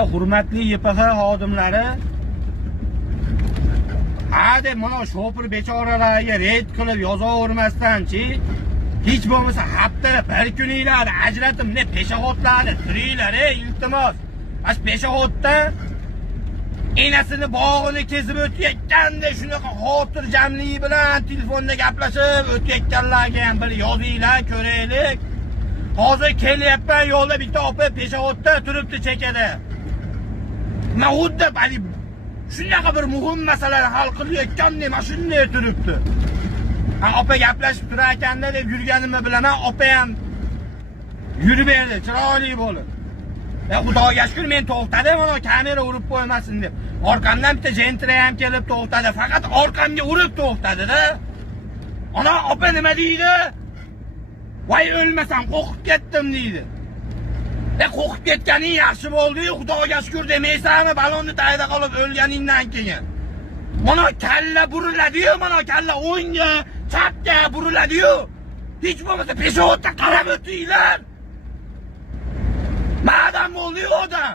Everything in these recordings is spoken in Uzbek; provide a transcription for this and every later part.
Hurmatli YPX xodimlari, deb mana shofir bechoralarga reyd qilib yozavermasdan-chi, hech bo'lmasa haftada bir kuninglar ajratib, peshovodlarni turinglar, iltimos. Ash peshovodda enasini bog'ini kesib o'tayotganda shunaqa xotirjamlik bilan telefonda gaplashib o'tayotganlarga ham bir yozinglar, ko'raylik. Hozir kelyapman, yo'lda bitta opa peshovodda turibdi chekada. Men xuddi shunaqa bir muhim masalani hal qilayotgandek mana shunday turibdi. Opa gaplashib turar ekanda deb yurganimni bilaman, opa ham yurib berdi, chiroyli bo'lib. Xudoga shukr, men to'xtadim, mana kamera urib qo'ymasin deb. Orqamdan bitta jentri ham kelib to'xtadi, faqat orqamga urib to'xtadi-da. Ana opa nima deydi? Voy o'lmasam qo'rqib ketdim deydi. Qo'rqib ketganing yaxshi bo'ldi, Xudoga shukr demaysanmi, balonni tagida qolib o'lganingdan keyin. Mana kalla buriladi-yu, mana kalla o'ngga, chapga buriladi-yu. Hech bo'lmasa peshovodda qarab o'tinglar. Madam bo'ldi odam.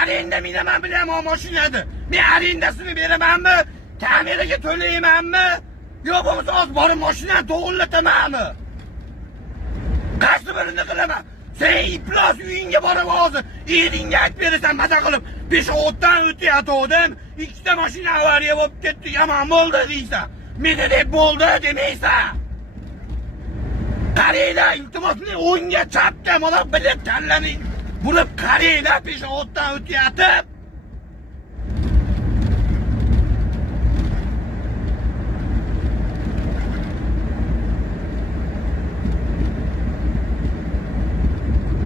Arenda minaman bilaman mashinada. Men arendasini beramanmi? Kameraga to'laymanmi? Yo'q bo'lmasa o'z borib mashinani to'g'irlatamanmi? Qaysi birini qilaman? Sen iflos uyingga borib hozir eringga aytib berasan, maza qilib peshovoddan o'tayotgandim, ikkita mashina avariya bo'lib ketdi, yomon bo'ldi deysan. Meni deb bo'ldi demaysan. Qaranglar, iltimos, o'ngga chapga mana bilet kallani burib qaranglar, peshovoddan o'tayotib.